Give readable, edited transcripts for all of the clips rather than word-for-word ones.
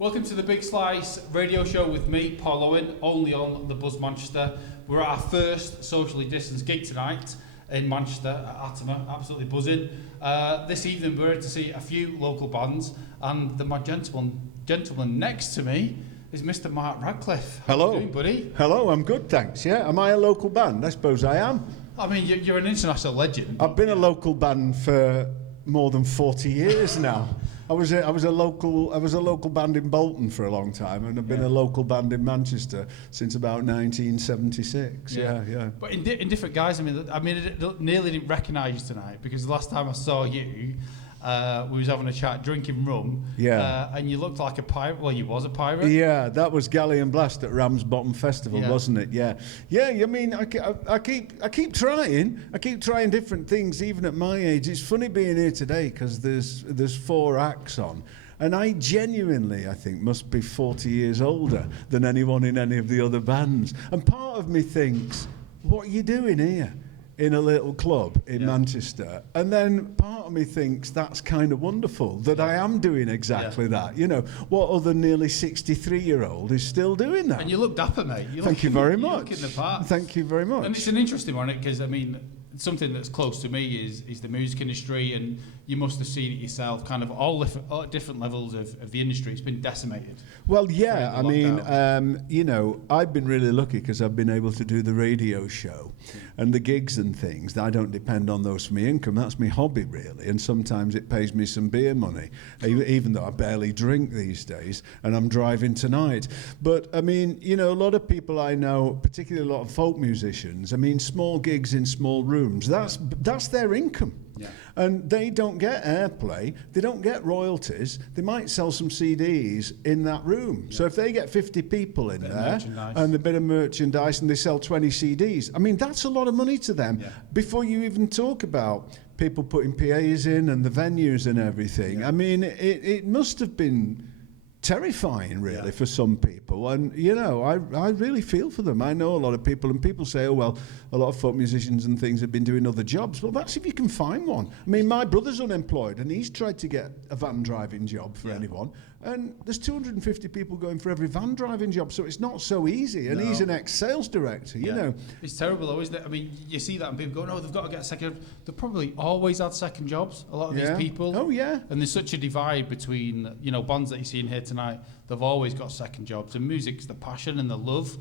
Welcome to the Big Slice radio show with me, Paul Owen, only on the Buzz Manchester. We're at our first socially distanced gig tonight in Manchester at Atima, absolutely buzzing. This evening we're here to see a few local bands, and my gentleman next to me is Mr. Mark Radcliffe. How Hello. are you doing, buddy? Hello, I'm good, thanks. Yeah, am I a local band? I suppose I am. I mean, you're an international legend. I've been a local band for more than 40 years now. I was a local band in Bolton for a long time, and I've been a local band in Manchester since about 1976. Yeah. But in different guys. I nearly didn't recognise you tonight because the last time I saw you, we was having a chat, drinking rum. Yeah. And you looked like a pirate. Well, you was a pirate. Yeah, that was Galleon Blast at Ramsbottom Festival, wasn't it? Yeah. I mean, I keep trying. I keep trying different things, even at my age. It's funny being here today because there's 4 acts on. And I genuinely, I think, must be 40 years older than anyone in any of the other bands. And part of me thinks, what are you doing here in a little club in Manchester? And then part of me thinks that's kind of wonderful that I am doing exactly that. You know, what other nearly 63-year-old is still doing that? And you look dapper, mate. Thank you very much. You look in the part. Thank you very much. And it's an interesting one, because, I mean, something that's close to me is the music industry, and you must have seen it yourself, kind of all different levels of the industry. It's been decimated. Well, yeah, I mean, you know, I've been really lucky because I've been able to do the radio show and the gigs and things. I don't depend on those for my income. That's my hobby, really. And sometimes it pays me some beer money, even though I barely drink these days, and I'm driving tonight. But, I mean, you know, a lot of people I know, particularly a lot of folk musicians, I mean, small gigs in small rooms, that's their income. Yeah. And they don't get airplay, they don't get royalties, they might sell some CDs in that room. Yeah. So if they get 50 people in there and a bit of merchandise and they sell 20 CDs, I mean, that's a lot of money to them. Yeah. Before you even talk about people putting PAs in and the venues and everything. Yeah. I mean, it must have been terrifying, really, for some people. And, you know, I really feel for them. I know a lot of people, and people say, oh, well, a lot of folk musicians and things have been doing other jobs. Well, that's if you can find one. I mean, my brother's unemployed, and he's tried to get a van driving job for anyone. And there's 250 people going for every van driving job, so it's not so easy. And he's an ex-sales director, you know. It's terrible, though, isn't it? I mean, you see that and people go, no, they've got to get a second. They've probably always had second jobs, a lot of these people. Oh, yeah. And there's such a divide between, you know, bands that you see in here tonight, they've always got second jobs. And music's the passion and the love,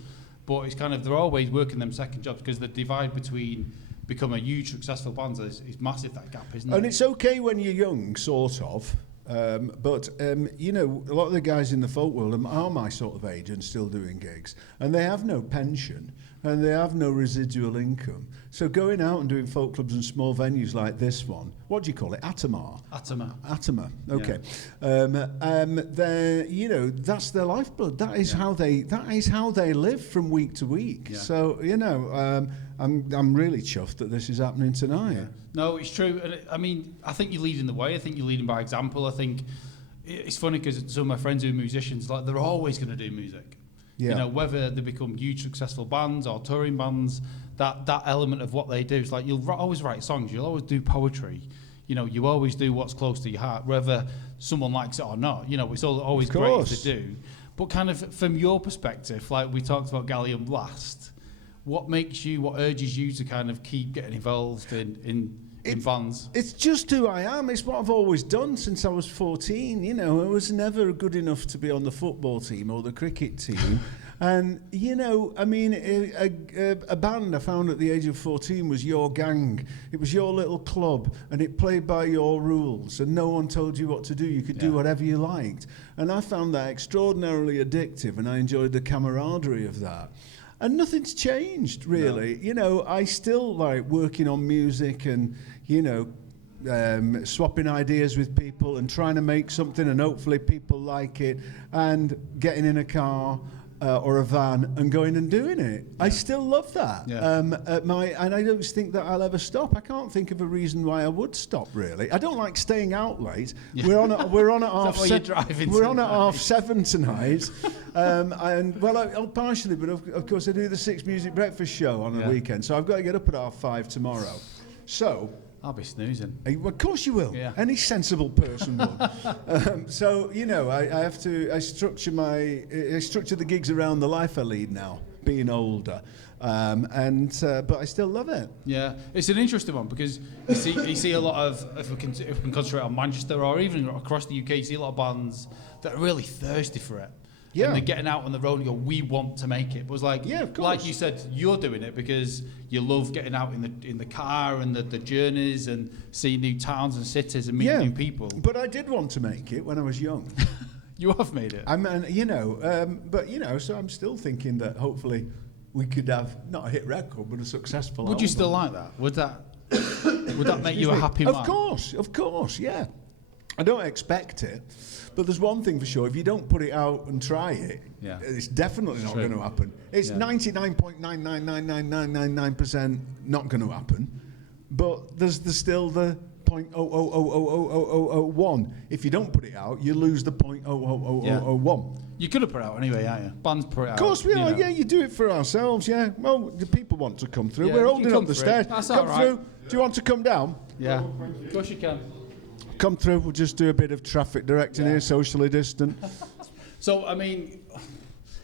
but it's kind of, they're always working them second jobs because the divide between become a huge successful band is massive, that gap, isn't it? And it's okay when you're young, sort of. But you know, a lot of the guys in the folk world are my sort of age and still doing gigs, and they have no pension and they have no residual income. So going out and doing folk clubs and small venues like this one, what do you call it? Atima. Okay. They're, you know, that's their lifeblood. That is how they live from week to week. Yeah. So, you know, I'm really chuffed that this is happening tonight. Yeah. No, it's true. And I mean, I think you're leading the way. I think you're leading by example. I think it's funny because some of my friends who are musicians, like, they're always going to do music. Yeah. You know, whether they become huge successful bands or touring bands, that element of what they do is like, you'll always write songs, you'll always do poetry. You know, you always do what's close to your heart, whether someone likes it or not. You know, it's always great to do. But kind of from your perspective, like we talked about Galleon Blast, what urges you to kind of keep getting involved in bands? It's just who I am. It's what I've always done since I was 14. You know, I was never good enough to be on the football team or the cricket team. And, you know, I mean, a band I found at the age of 14 was your gang. It was your little club, and it played by your rules, and no one told you what to do. You could do whatever you liked. And I found that extraordinarily addictive, and I enjoyed the camaraderie of that. And nothing's changed, really. No. You know, I still like working on music and, you know, swapping ideas with people and trying to make something, and hopefully people like it, and getting in a car or a van and going and doing it. Yeah. I still love that. Yeah. And I don't think that I'll ever stop. I can't think of a reason why I would stop, really. I don't like staying out late. Yeah. We're on at half seven tonight. And well, partially, but of course I do the 6 Music Breakfast show on the weekend, so I've got to get up at 5:30 tomorrow. So I'll be snoozing. Of course you will. Yeah. Any sensible person would. So, you know, I structure the gigs around the life I lead now, being older. But I still love it. Yeah, it's an interesting one because you see a lot of, if we can concentrate on Manchester or even across the UK, you see a lot of bands that are really thirsty for it. Yeah. And they're getting out on the road and go, we want to make it. But it's like, yeah, of course. Like you said, you're doing it because you love getting out in the car and the journeys and seeing new towns and cities and meeting new people. But I did want to make it when I was young. You have made it. I mean, you know, so I'm still thinking that hopefully we could have not a hit record, but a successful album. Would you still like that? Would that make you a happy man? Of course, yeah. I don't expect it, but there's one thing for sure: if you don't put it out and try it, it's definitely not going to happen. It's 99.9999999% not going to happen, but there's still the 0.0000001. If you don't put it out, you lose the 0.00001. You could have put it out anyway, aren't you? Bands put it out. Of course we are. Yeah, you do it for ourselves. Yeah. Well, the people want to come through. We're holding up the stairs. That's come through. Do you want to come down? Yeah. Of course you can. Come through. We'll just do a bit of traffic directing here, socially distant. So, I mean,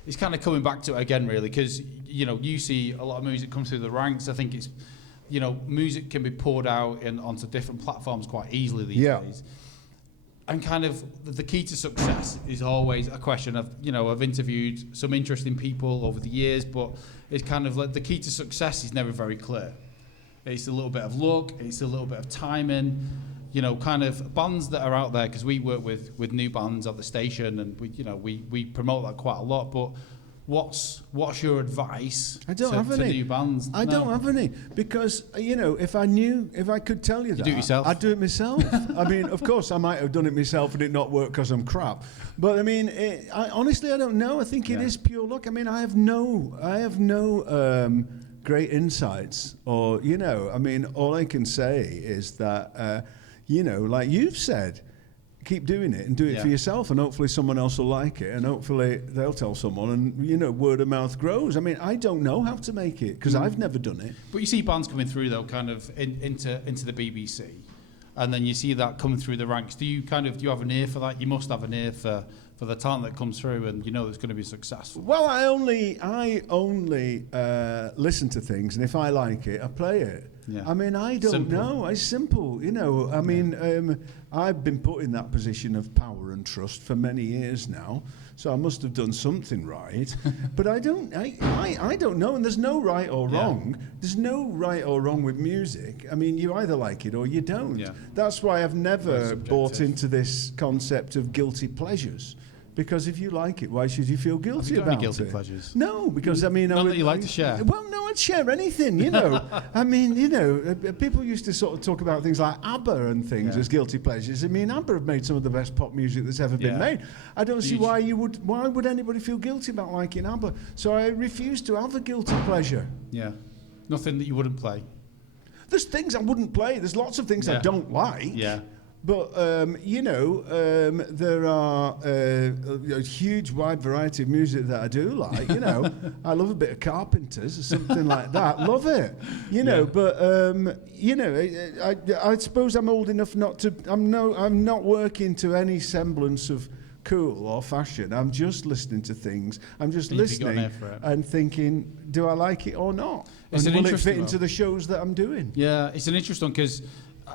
it's kind of coming back to it again, really, because, you know, you see a lot of music come through the ranks. I think it's, you know, music can be poured out onto different platforms quite easily these days. And kind of the key to success is always a question of, you know, I've interviewed some interesting people over the years, but it's kind of like the key to success is never very clear. It's a little bit of luck, it's a little bit of timing, you know, kind of bands that are out there, because we work with new bands at the station and we promote that quite a lot, but what's your advice to new bands? I don't have any, because, you know, if I could tell you that, do it yourself. I'd do it myself. I mean, of course, I might have done it myself and it not work because I'm crap. But I mean, honestly, I don't know. I think it is pure luck. I mean, I have no great insights, or, you know, I mean, all I can say is that, you know, like you've said, keep doing it and do it for yourself, and hopefully someone else will like it, and hopefully they'll tell someone, and, you know, word of mouth grows. I mean, I don't know how to make it because I've never done it. But you see bands coming through though, kind of into the BBC, and then you see that coming through the ranks. Do you have an ear for that? You must have an ear for the talent that comes through, and you know it's going to be successful. Well, I only listen to things, and if I like it, I play it. Yeah. I mean, I don't know. It's simple, you know. I mean, I've been put in that position of power and trust for many years now, so I must have done something right. But I don't know, and there's no right or wrong. There's no right or wrong with music. I mean, you either like it or you don't. Yeah. That's why I've never bought into this concept of guilty pleasures. Because if you like it, why should you feel guilty about it? Guilty pleasures? No, because I mean, none that you like to share. Well, no, I'd share anything. You know, I mean, you know, people used to sort of talk about things like ABBA and things as guilty pleasures. I mean, ABBA have made some of the best pop music that's ever been made. I don't see why would anybody feel guilty about liking ABBA? So I refuse to have a guilty pleasure. Yeah, nothing that you wouldn't play. There's things I wouldn't play. There's lots of things I don't like. Yeah. But, you know, there are a huge wide variety of music that I do like. You know, I love a bit of Carpenters or something like that. Love it. You know, but, you know, I suppose I'm old enough not to... I'm not working to any semblance of cool or fashion. I'm just listening to things. I'm just listening and thinking, do I like it or not? And will it fit into the shows that I'm doing? Yeah, it's an interesting one because...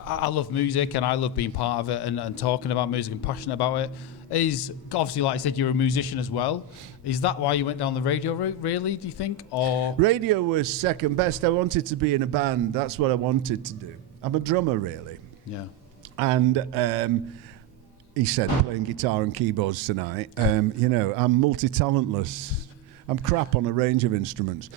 I love music and I love being part of it and talking about music and passionate about it. Is obviously, like I said, you're a musician as well. Is that why you went down the radio route, really, do you think? Or radio was second best. I wanted to be in a band. That's what I wanted to do. I'm a drummer, really. Yeah. And he said, playing guitar and keyboards tonight. You know, I'm multi-talentless. I'm crap on a range of instruments.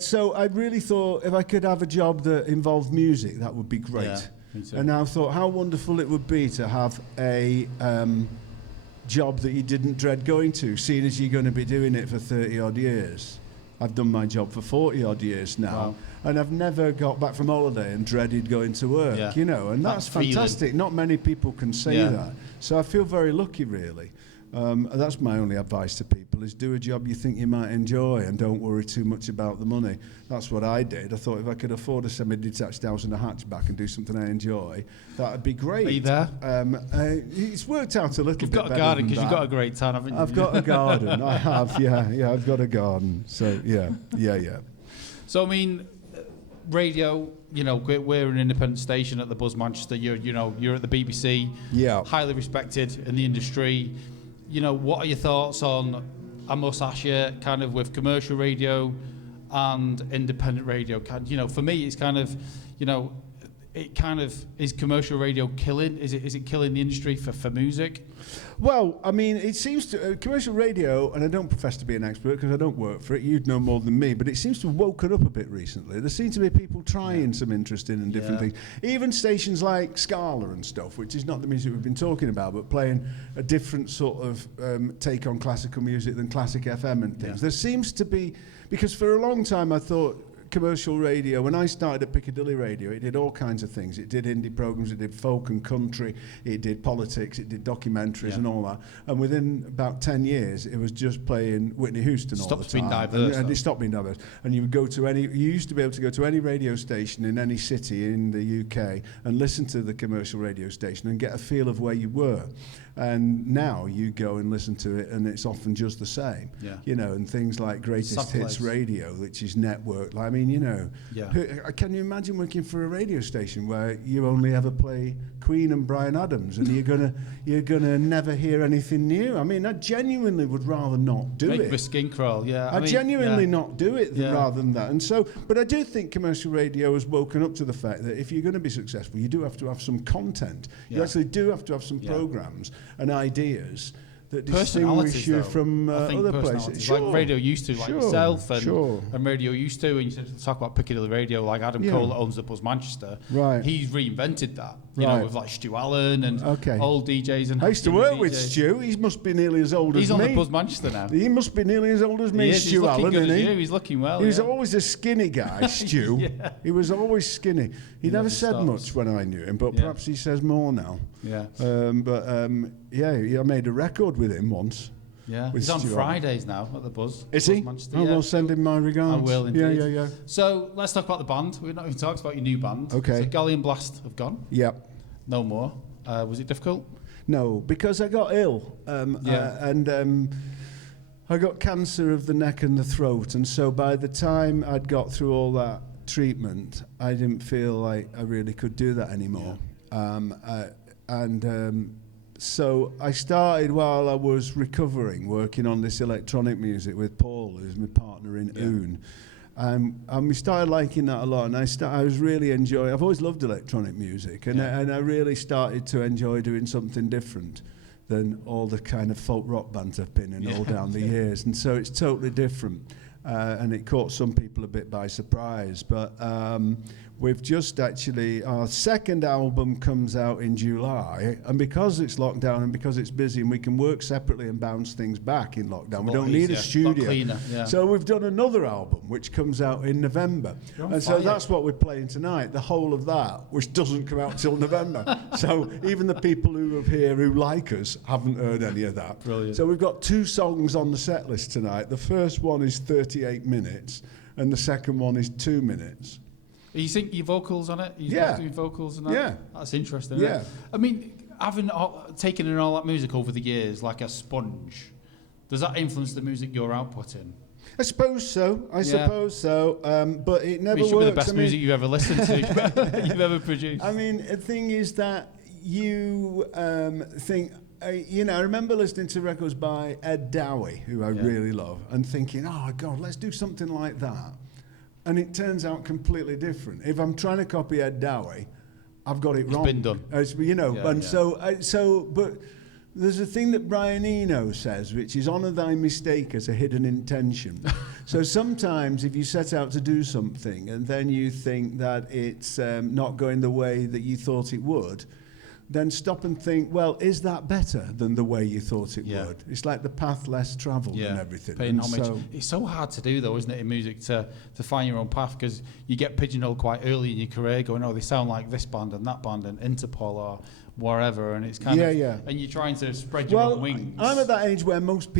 So I really thought if I could have a job that involved music, that would be great. Yeah, me too. And I thought how wonderful it would be to have a job that you didn't dread going to, seeing as you're going to be doing it for 30-odd years. I've done my job for 40-odd years now. Wow. And I've never got back from holiday and dreaded going to work, you know, and that's fantastic. Not many people can say that. So I feel very lucky, really. That's my only advice to people, is do a job you think you might enjoy and don't worry too much about the money. That's what I did. I thought if I could afford a semi-detached house and a hatchback and do something I enjoy, that would be great. Are you there? It's worked out a little bit better. You've got a garden because you've got a great tan, haven't you? I've got a garden. I have, yeah, I've got a garden. So, yeah. So, I mean, radio, you know, we're an independent station at the Buzz Manchester. You're at the BBC. Yeah. Highly respected in the industry. You know, what are your thoughts on, I must ask you, kind of with commercial radio and independent radio? You know, for me, it's kind of, you know, it kind of, is commercial radio killing? Is it killing the industry for music? Well, I mean, it seems to commercial radio, and I don't profess to be an expert because I don't work for it. You'd know more than me, but it seems to have woken up a bit recently. There seem to be people trying some interesting and different things. Even stations like Scala and stuff, which is not the music we've been talking about, but playing a different sort of take on classical music than classic FM and things. There seems to be, because for a long time I thought commercial radio, when I started at Piccadilly Radio, it did all kinds of things. It did indie programs, it did folk and country, it did politics, it did documentaries and all that. And within about 10 years, it was just playing Whitney Houston all the time. Stopped being diverse. And it stopped being diverse. And you would go to you used to be able to go to any radio station in any city in the UK and listen to the commercial radio station and get a feel of where you were. And now you go and listen to it, and it's often just the same. You know, and things like Greatest Hits Radio, which is networked. I mean, you know, can you imagine working for a radio station where you only ever play Queen and Bryan Adams, and you're gonna never hear anything new? I mean, I genuinely would rather not do it. Make my skin crawl. I mean, genuinely not do it rather than that. And so, but I do think commercial radio has woken up to the fact that if you're going to be successful, you do have to have some content. You actually do have to have some programs and ideas that distinguish you from other places. Sure. Like radio used to, like yourself, and radio used to, and you said, talk about Piccadilly Radio, like Adam Cole that owns the Buzz Manchester. Right. He's reinvented that, you know, with like Stu Allen and old DJs. And I used to work with Stu. He must be nearly as old as me. He's on the Buzz Manchester now. He must be nearly as old as me, Stu Allen, isn't he? He's looking well. He was always a skinny guy, Stu. He was always skinny. He never said much when I knew him, but perhaps he says more now. I made a record with him once. He's on Fridays now at the Buzz. Is he? Manchester, I'll send him my regards. I will indeed. Yeah. So let's talk about the band. We've not even talked about your new band. Okay. So Galleon Blast have gone. Yep. No more. Was it difficult? No, because I got ill. And I got cancer of the neck and the throat. And so by the time I'd got through all that treatment, I didn't feel like I really could do that anymore. So I started while I was recovering, working on this electronic music with Paul, who's my partner in Oon. And we started liking that a lot, and I was really enjoying. I've always loved electronic music, and I really started to enjoy doing something different than all the kind of folk rock bands I've been in all down the years. And so it's totally different, and it caught some people a bit by surprise. But we've just actually, our second album comes out in July, and because it's lockdown and because it's busy and we can work separately and bounce things back in lockdown, we don't need a studio. Cleaner, So we've done another album which comes out in November. And so that's what we're playing tonight, the whole of that, which doesn't come out till November. So even the people who are here who like us haven't heard any of that. Brilliant. So we've got 2 songs on the set list tonight. The first one is 38 minutes and the second one is 2 minutes. You think your vocals on it? You doing vocals and that? Yeah. That's interesting. Isn't it? I mean, having taken in all that music over the years like a sponge, does that influence the music you're outputting? I suppose so. I suppose so. But it never works. It should be the best music you've ever listened to, you've ever produced. I mean, the thing is that you think... I remember listening to records by Ed Dowie, who I really love, and thinking, oh, God, let's do something like that. And it turns out completely different. If I'm trying to copy Ed Dowie, I've got it wrong. It's been done. But there's a thing that Brian Eno says, which is honour thy mistake as a hidden intention. So sometimes if you set out to do something and then you think that it's not going the way that you thought it would, then stop and think, well, is that better than the way you thought it would? It's like the path less travelled and everything. Paying homage. It's so hard to do, though, isn't it, in music, to find your own path, because you get pigeonholed quite early in your career, going, oh, they sound like this band and that band and Interpol or wherever, and it's kind of and you're trying to spread your own wings. I'm at that age where most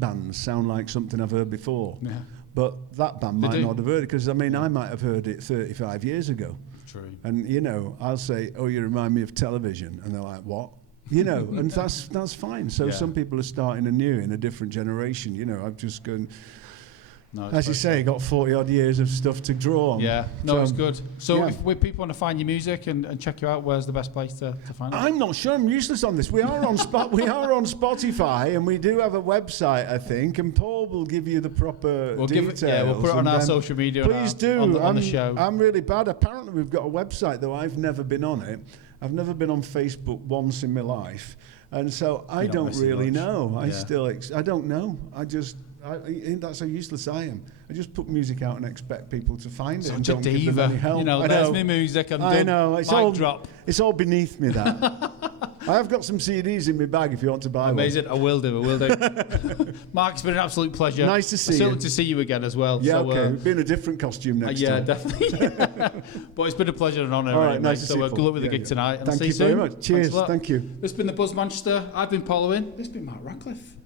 bands sound like something I've heard before. Yeah. But that band might not have heard it, because I might have heard it 35 years ago. True. And I'll say, "Oh, you remind me of television," and they're like, "What?" And that's fine. So some people are starting anew in a different generation. I've just gone. No, as you say, got 40 odd years of stuff to draw on. Yeah, no, it's good. So if people want to find your music and check you out, where's the best place to find it? I'm not sure. I'm useless on this. We are on Spotify, and we do have a website, I think. And Paul will give you the proper details. We'll put it on our social media. Please do. On the show. I'm really bad. Apparently, we've got a website, though I've never been on it. I've never been on Facebook once in my life, and so I don't really know. I don't know. That's how useless I am. I just put music out and expect people to find it. Such and a don't diva. give them any help. There's my music. I know. It's all beneath me, that. I have got some CDs in my bag if you want to buy Amazing. one. I will do. Mark, it's been an absolute pleasure. Nice to see you. Still to see you again as well. Yeah, so, okay. Be in a different costume next time. Yeah, definitely. But it's been a pleasure and honour. All right, nice to see you. So good luck with the gig tonight. Thank you very much. Cheers. Thank you. This has been the Buzz Manchester. I've been Paul Owen. This has been Mark Radcliffe.